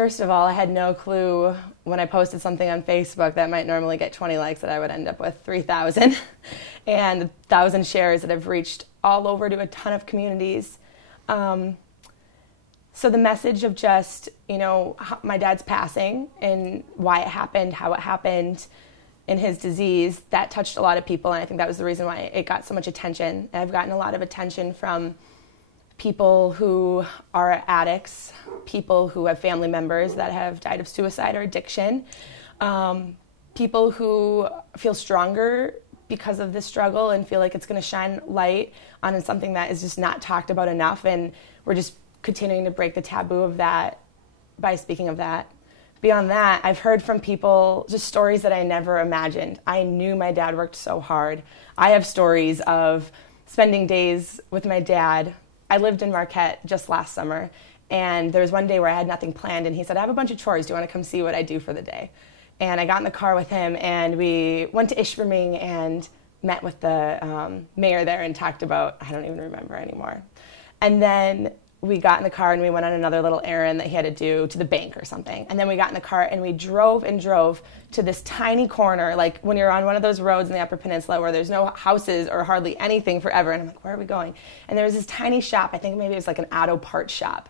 First of all, I had no clue when I posted something on Facebook that might normally get 20 likes that I would end up with 3,000 and 1,000 shares that have reached all over to a ton of communities. So the message of just, my dad's passing and why it happened, how it happened, and his disease, that touched a lot of people, and I think that was the reason why it got so much attention. And I've gotten a lot of attention from people who are addicts, people who have family members that have died of suicide or addiction, people who feel stronger because of this struggle and feel like it's going to shine light on something that is just not talked about enough, and we're just continuing to break the taboo of that by speaking of that. Beyond that, I've heard from people just stories that I never imagined. I knew my dad worked so hard. I have stories of spending days with my dad. I lived in Marquette just last summer, and there was one day where I had nothing planned, and he said, I have a bunch of chores. Do you want to come see what I do for the day? And I got in the car with him, and we went to Ishpeming and met with the mayor there and talked about, I don't even remember anymore. And then we got in the car and we went on another little errand that he had to do to the bank or something. And then we got in the car and we drove to this tiny corner, like when you're on one of those roads in the Upper Peninsula where there's no houses or hardly anything forever. And I'm like, where are we going? And there was this tiny shop, I think maybe it was like an auto parts shop.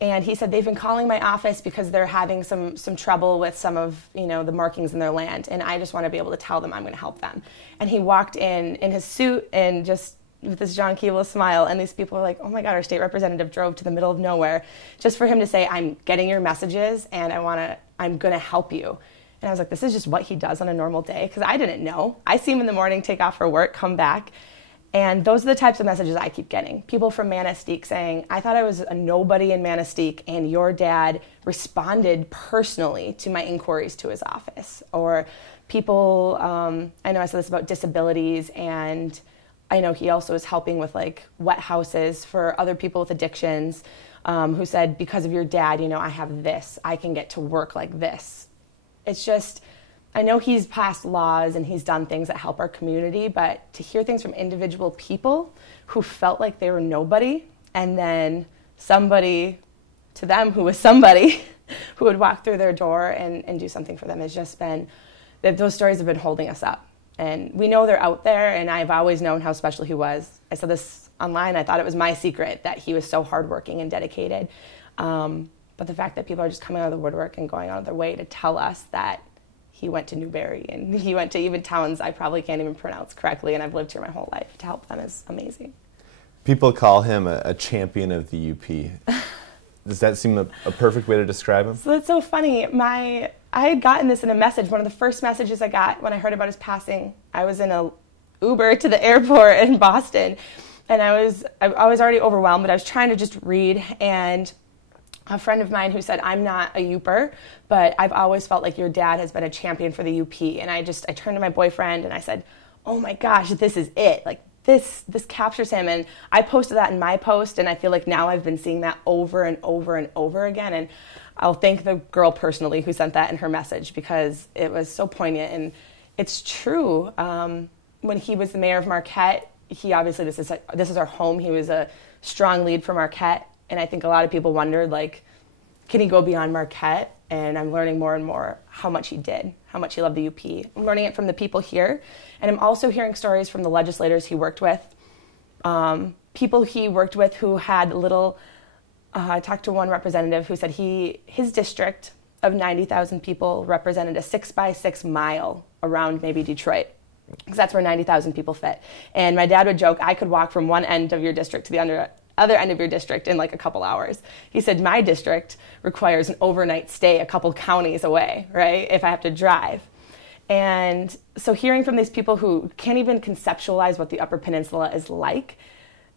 And he said, they've been calling my office because they're having some trouble with some of, the markings in their land. And I just want to be able to tell them I'm going to help them. And he walked in his suit and just with this John Kivela smile, and these people were like, oh my God, our state representative drove to the middle of nowhere just for him to say, I'm getting your messages and I'm gonna help you. And I was like, this is just what he does on a normal day, because I didn't know. I see him in the morning, take off for work, come back, and those are the types of messages I keep getting. People from Manistee saying, I thought I was a nobody in Manistee, and your dad responded personally to my inquiries to his office. Or people, I know I said this about disabilities, and I know he also is helping with like wet houses for other people with addictions, who said, because of your dad, I have this, I can get to work like this. It's just, I know he's passed laws and he's done things that help our community, but to hear things from individual people who felt like they were nobody, and then somebody to them who was somebody who would walk through their door and do something for them, has just been, those stories have been holding us up. And we know they're out there, and I've always known how special he was. I said this online, I thought it was my secret that he was so hardworking and dedicated. But the fact that people are just coming out of the woodwork and going out of their way to tell us that he went to Newberry and he went to even towns I probably can't even pronounce correctly, and I've lived here my whole life, to help them is amazing. People call him a champion of the UP. Does that seem a perfect way to describe him? So that's so funny. I had gotten this in a message. One of the first messages I got when I heard about his passing, I was in a Uber to the airport in Boston, and I was already overwhelmed, but I was trying to just read, and a friend of mine who said, I'm not a Uper, but I've always felt like your dad has been a champion for the UP. And I turned to my boyfriend and I said, oh my gosh, this is it. Like this captures him. And I posted that in my post, and I feel like now I've been seeing that over and over and over again. And I'll thank the girl personally who sent that in her message, because it was so poignant. And it's true. When he was the mayor of Marquette, he obviously, this is our home. He was a strong lead for Marquette. And I think a lot of people wondered, like, can he go beyond Marquette? And I'm learning more and more how much he did, how much he loved the UP. I'm learning it from the people here. And I'm also hearing stories from the legislators he worked with, people he worked with who had little, I talked to one representative who said his district of 90,000 people represented a 6x6 mile around maybe Detroit, because that's where 90,000 people fit. And my dad would joke, I could walk from one end of your district to the other end of your district in like a couple hours. He said, my district requires an overnight stay a couple counties away, right, if I have to drive. And so hearing from these people who can't even conceptualize what the Upper Peninsula is like,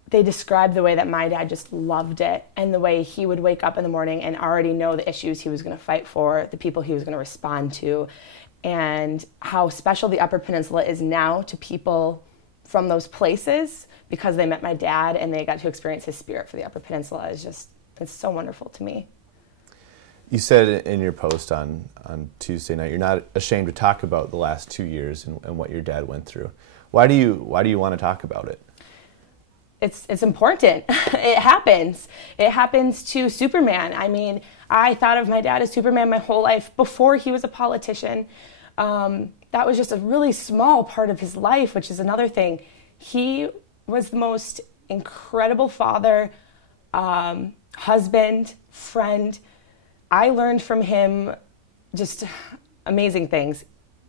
they describe the way that my dad just loved it, and the way he would wake up in the morning and already know the issues he was going to fight for, the people he was going to respond to, and how special the Upper Peninsula is now to people from those places because they met my dad and they got to experience his spirit for the Upper Peninsula. It's so wonderful to me. You said in your post on Tuesday night, you're not ashamed to talk about the last 2 years and what your dad went through. Why do you want to talk about it? It's important. It happens. It happens to Superman. I mean, I thought of my dad as Superman my whole life before he was a politician. That was just a really small part of his life, which is another thing. He was the most incredible father, husband, friend. I learned from him just amazing things.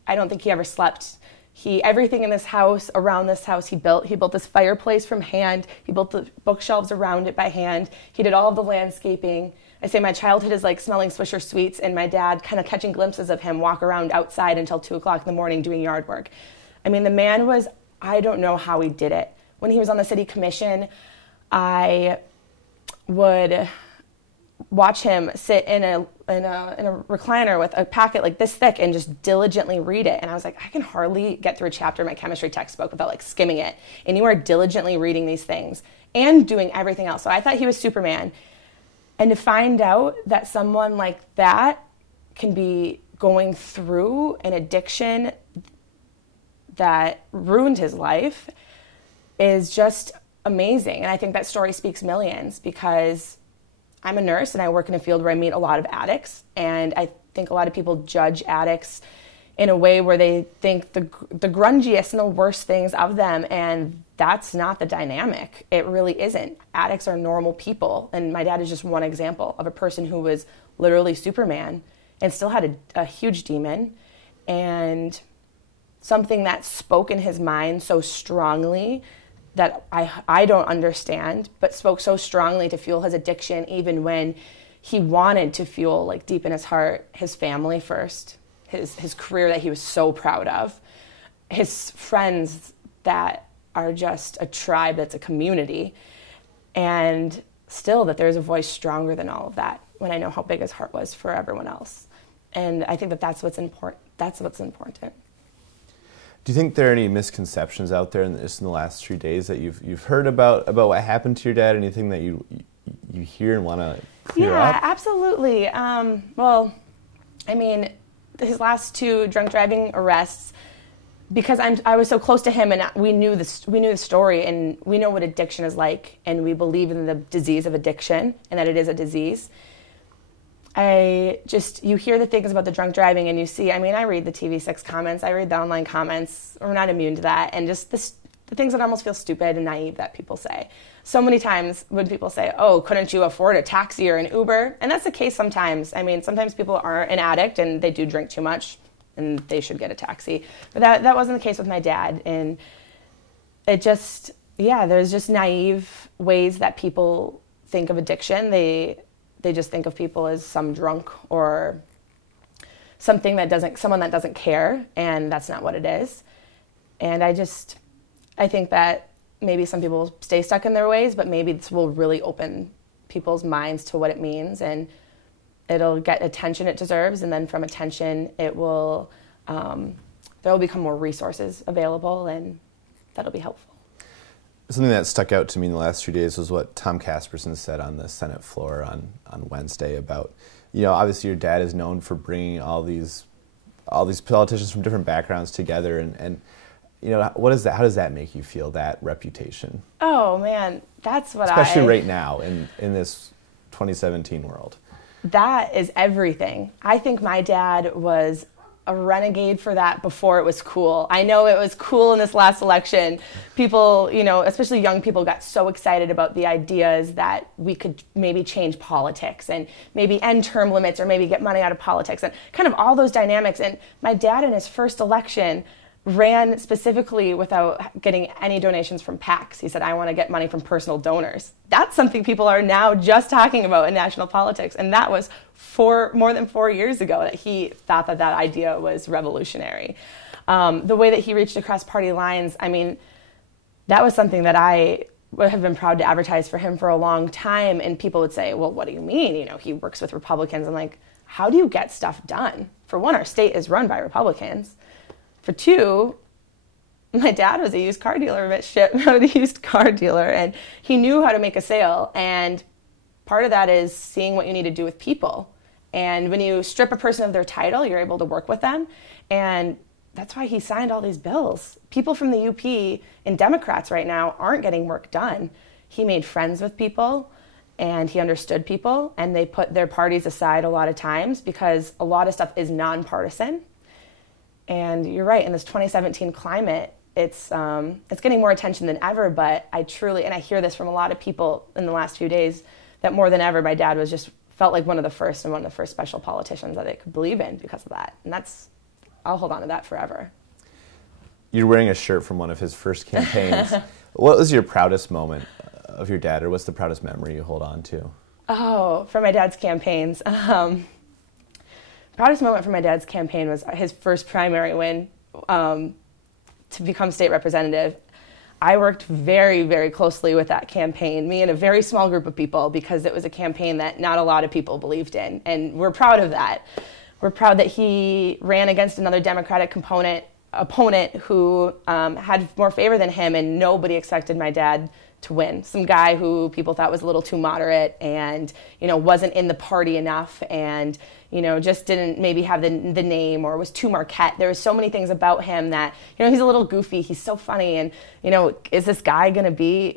I don't think he ever slept. Everything in this house, around this house, he built. He built this fireplace from hand. He built the bookshelves around it by hand. He did all of the landscaping. I say my childhood is like smelling Swisher Sweets and my dad kind of catching glimpses of him walk around outside until 2 o'clock in the morning doing yard work. I mean, the man was, I don't know how he did it. When he was on the city commission, I would watch him sit in a recliner with a packet like this thick and just diligently read it. And I was like, I can hardly get through a chapter in my chemistry textbook without like skimming it. And you are diligently reading these things and doing everything else. So I thought he was Superman. And to find out that someone like that can be going through an addiction that ruined his life is just amazing. And I think that story speaks millions, because I'm a nurse and I work in a field where I meet a lot of addicts, and I think a lot of people judge addicts in a way where they think the grungiest and the worst things of them, and that's not the dynamic. It really isn't. Addicts are normal people, and my dad is just one example of a person who was literally Superman and still had a huge demon, and something that spoke in his mind so strongly that I don't understand, but spoke so strongly to fuel his addiction, even when he wanted to fuel, like deep in his heart, his family first, his career that he was so proud of, his friends that are just a tribe, that's a community, and still that there's a voice stronger than all of that when I know how big his heart was for everyone else. And I think that that's what's important. That's what's important. Do you think there are any misconceptions out there in the last 3 days that you've heard about what happened to your dad? Anything that you hear and want to clear up? Yeah, absolutely. Well, I mean, his last 2 drunk driving arrests, because I was so close to him, and we knew the story, and we know what addiction is like, and we believe in the disease of addiction and that it is a disease. You hear the things about the drunk driving, and you see, I mean, I read the TV6 comments, I read the online comments, we're not immune to that, and just the things that almost feel stupid and naive that people say. So many times when people say, oh, couldn't you afford a taxi or an Uber? And that's the case sometimes. I mean, sometimes people are an addict and they do drink too much and they should get a taxi. But that wasn't the case with my dad. And it just, there's just naive ways that people think of addiction. They just think of people as some drunk or someone that doesn't care, and that's not what it is. And I think that maybe some people stay stuck in their ways, but maybe this will really open people's minds to what it means, and it'll get attention it deserves, and then from attention it will there will become more resources available, and that'll be helpful. Something that stuck out to me in the last 2 days was what Tom Casperson said on the Senate floor on Wednesday about, obviously your dad is known for bringing all these politicians from different backgrounds together, and what is that? How does that make you feel, that reputation? Oh man, that's what especially right now in this 2017 world. That is everything. I think my dad was a renegade for that before it was cool. I know it was cool in this last election. People, especially young people, got so excited about the ideas that we could maybe change politics and maybe end term limits or maybe get money out of politics and kind of all those dynamics. And my dad in his first election ran specifically without getting any donations from PACs. He said, I want to get money from personal donors. That's something people are now just talking about in national politics. And that was more than 4 years ago that he thought that idea was revolutionary. The way that he reached across party lines, I mean, that was something that I would have been proud to advertise for him for a long time. And people would say, well, what do you mean? He works with Republicans. I'm like, how do you get stuff done? For one, our state is run by Republicans. For 2, my dad was a used car dealer, and he knew how to make a sale. And part of that is seeing what you need to do with people. And when you strip a person of their title, you're able to work with them. And that's why he signed all these bills. People from the UP and Democrats right now aren't getting work done. He made friends with people, and he understood people, and they put their parties aside a lot of times because a lot of stuff is nonpartisan. And you're right, in this 2017 climate, it's getting more attention than ever, but I truly, and I hear this from a lot of people in the last few days, that more than ever, my dad felt like one of the first special politicians that they could believe in because of that. And I'll hold on to that forever. You're wearing a shirt from one of his first campaigns. What was your proudest moment of your dad, or what's the proudest memory you hold on to? Oh, from my dad's campaigns. Proudest moment from my dad's campaign was his first primary win to become state representative. I worked very, very closely with that campaign, me and a very small group of people, because it was a campaign that not a lot of people believed in, and we're proud of that. We're proud that he ran against another Democratic opponent who had more favor than him, and nobody expected my dad to win. Some guy who people thought was a little too moderate and, wasn't in the party enough and, just didn't maybe have the name or was too Marquette. There were so many things about him that, he's a little goofy. He's so funny. And, is this guy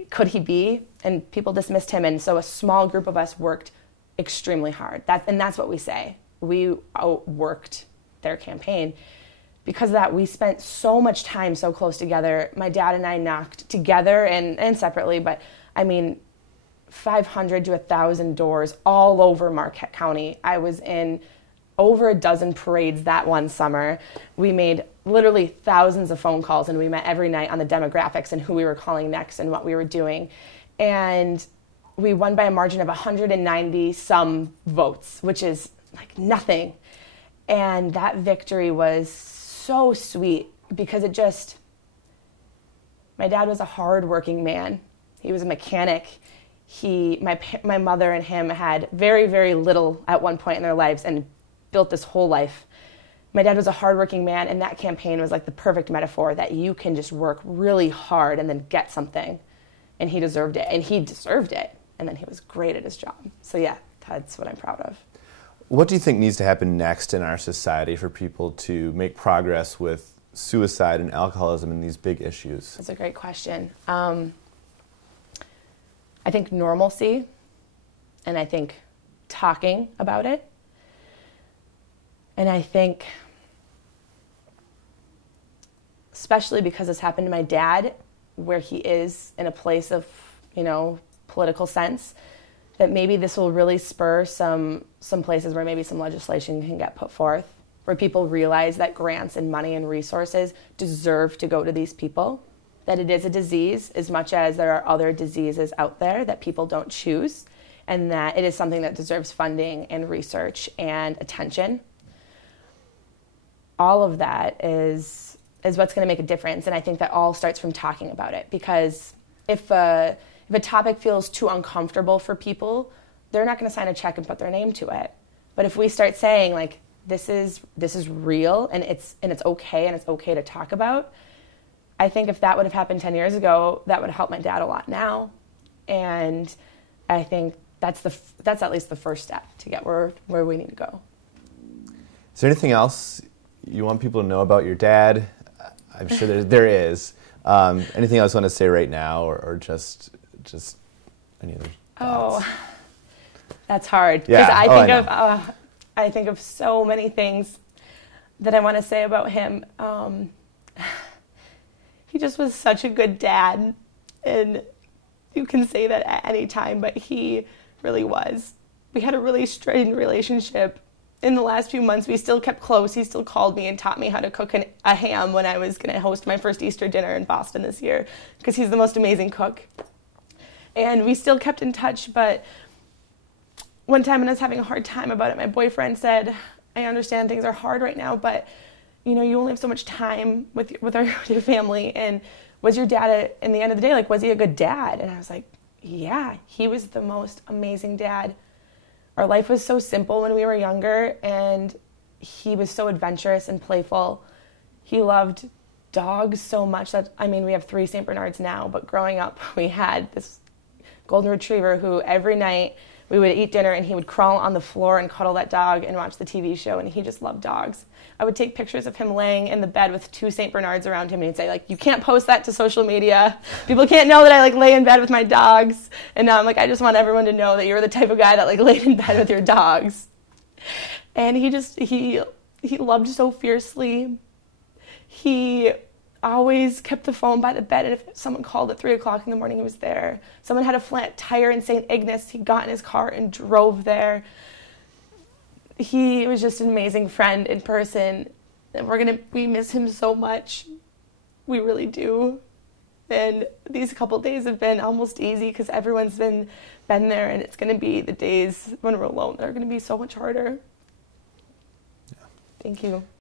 could he be? And people dismissed him. And so a small group of us worked extremely hard. That's what we say. We outworked their campaign. Because of that, we spent so much time so close together. My dad and I knocked together and separately, but 500 to 1,000 doors all over Marquette County. I was in over a dozen parades that one summer. We made literally thousands of phone calls, and we met every night on the demographics and who we were calling next and what we were doing. And we won by a margin of 190 some votes, which is like nothing. And that victory was so sweet because my dad was a hard-working man. He was a mechanic. My mother and him had very, very little at one point in their lives and built this whole life. My dad was a hard-working man, and that campaign was like the perfect metaphor that you can just work really hard and then get something. And he deserved it, and he deserved it, and then he was great at his job. So yeah, that's what I'm proud of. What do you think needs to happen next in our society for people to make progress with suicide and alcoholism and these big issues? That's a great question. I think normalcy, and I think talking about it, and I think, especially because this happened to my dad, where he is in a place of, political sense, that maybe this will really spur some places where maybe some legislation can get put forth, where people realize that grants and money and resources deserve to go to these people, that it is a disease as much as there are other diseases out there that people don't choose, and that it is something that deserves funding and research and attention. All of that is what's going to make a difference, and I think that all starts from talking about it, because if a topic feels too uncomfortable for people, they're not going to sign a check and put their name to it. But if we start saying, like, this is real and it's okay and it's okay to talk about, I think if that would have happened 10 years ago, that would help my dad a lot now. And I think that's at least the first step to get where we need to go. Is there anything else you want people to know about your dad? I'm sure there is. Anything else you want to say right now, or just any other thoughts? Oh, that's hard. Yeah. I think of so many things that I want to say about him. He just was such a good dad, and you can say that at any time, but he really was. We had a really strained relationship. In the last few months, we still kept close. He still called me and taught me how to cook a ham when I was going to host my first Easter dinner in Boston this year, because he's the most amazing cook. And we still kept in touch, but one time when I was having a hard time about it, my boyfriend said, I understand things are hard right now, but you only have so much time with your family, and was your dad, in the end of the day, like, was he a good dad? And I was like, yeah, he was the most amazing dad. Our life was so simple when we were younger, and he was so adventurous and playful. He loved dogs so much that, we have 3 St. Bernards now, but growing up, we had this golden retriever who every night we would eat dinner and he would crawl on the floor and cuddle that dog and watch the TV show, and he just loved dogs. I would take pictures of him laying in the bed with 2 St. Bernards around him, and he'd say, like, you can't post that to social media. People can't know that I, like, lay in bed with my dogs. And now I'm like, I just want everyone to know that you're the type of guy that, like, laid in bed with your dogs. And he loved so fiercely. He always kept the phone by the bed, and if someone called at 3 o'clock in the morning, he was there. Someone had a flat tire in St. Ignace, he got in his car and drove there. He was just an amazing friend in person, and we miss him so much. We really do. And these couple days have been almost easy because everyone's been there, and it's going to be the days when we're alone that are going to be so much harder. Yeah. Thank you.